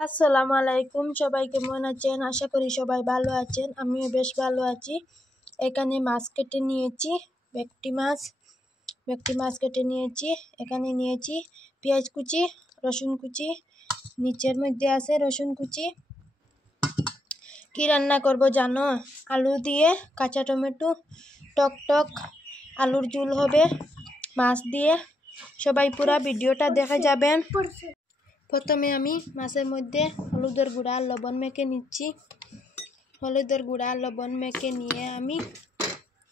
আসসালামু আলাইকুম, সবাই কেমন আছেন? আশা করি সবাই ভালো আছেন। আমিও বেশ ভালো আছি। এখানে মাছ কেটে নিয়েছি, ভেটকি মাছ কেটে নিয়েছি। এখানে নিয়েছি পেঁয়াজ কুচি, রসুন কুচি, নিচের মধ্যে আছে রসুন কুচি। কি রান্না করব জানো? আলু দিয়ে কাঁচা টমেটো, টক আলুর ঝোল হবে মাছ দিয়ে। সবাই পুরা ভিডিওটা দেখে যাবেন। প্রথমে আমি মাছের মধ্যে হলুদের গুঁড়া লবণ মেখে নিচ্ছি। হলুদের গুঁড়া লবণ মেখে নিয়ে আমি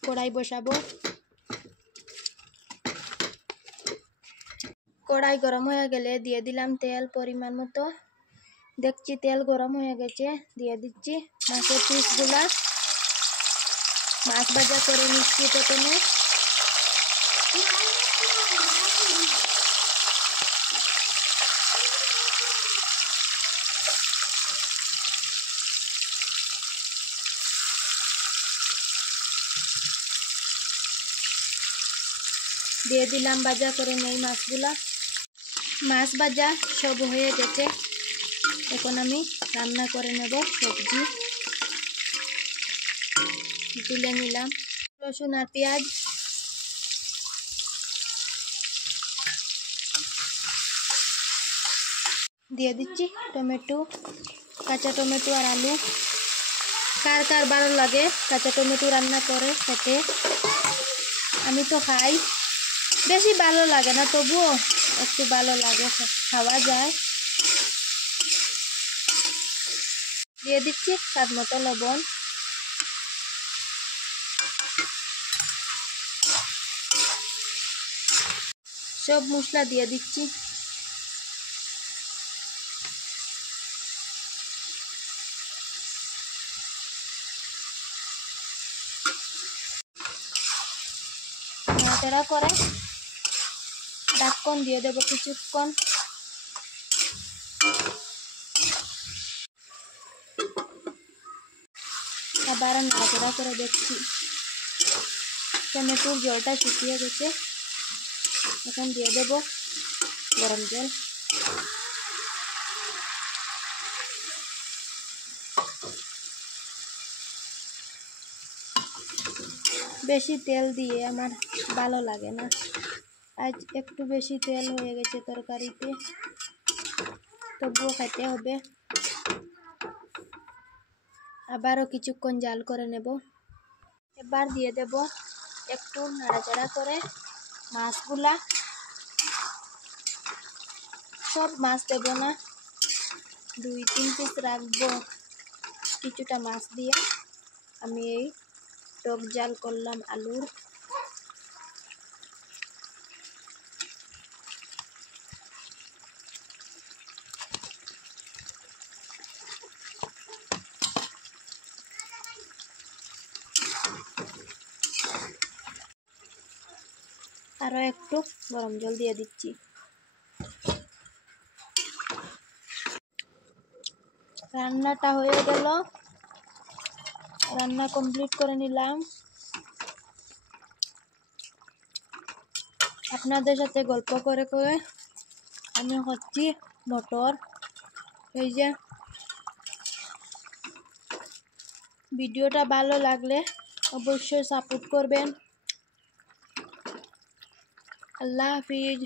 কড়াই বসাবো। কড়াই গরম হয়ে গেলে দিয়ে দিলাম তেল পরিমাণ মতো। দেখছি তেল গরম হয়ে গেছে, দিয়ে দিচ্ছি মাছের পিসগুলা। মাছ ভাজা করে নিচ্ছি প্রথমে। দিয়ে দিলাম ভাজা করে নেই মাছগুলা। মাছ ভাজা সব হয়ে গেছে, এখন আমি রান্না করে নেব সবজি। তুলে নিলাম রসুন আর পেঁয়াজ, দিয়ে দিচ্ছি টমেটো, কাঁচা টমেটো আর আলু। কার কার ভালো লাগে কাঁচা টমেটো রান্না করে খেতে? আমি তো খাই, বেশি ভালো লাগে না, তবুও একটু ভালো লাগে, খাওয়া যায়। দিয়ে দিচ্ছি স্বাদ মতো লবণ। সব মশলা দিয়ে দিচ্ছি। নাড়াচাড়া করে ঢাকন দিয়ে দেবো কিছুক্ষণ। আবার নাড়াচাড়া করে দেখছি টমেটোর জলটা শুকিয়ে গেছে। এখন দিয়ে দেব গরম জল। বেশি তেল দিয়ে আমার ভালো লাগে না, আজ একটু বেশি তেল হয়ে গেছে তরকারিতে, তবুও খেতে হবে। আবারও কিছুক্ষণ জাল করে নেব। এবার দিয়ে দেব একটু নাড়াচাড়া করে মাছগুলা। সব মাছ দেব না, 2-3 পিস রাখবো। কিছুটা মাছ দিয়ে আমি এই টক জাল করলাম আলুর। আরো একটু গরম জল দিয়ে দিচ্ছি। রান্নাটা হয়ে গেল, রান্না কমপ্লিট করে নিলাম। আপনাদের সাথে গল্প করে করে আমি হচ্ছি মটর। এই যে ভিডিওটা ভালো লাগলে অবশ্যই সাপোর্ট করবেন। আল্লাহ হাফিজ।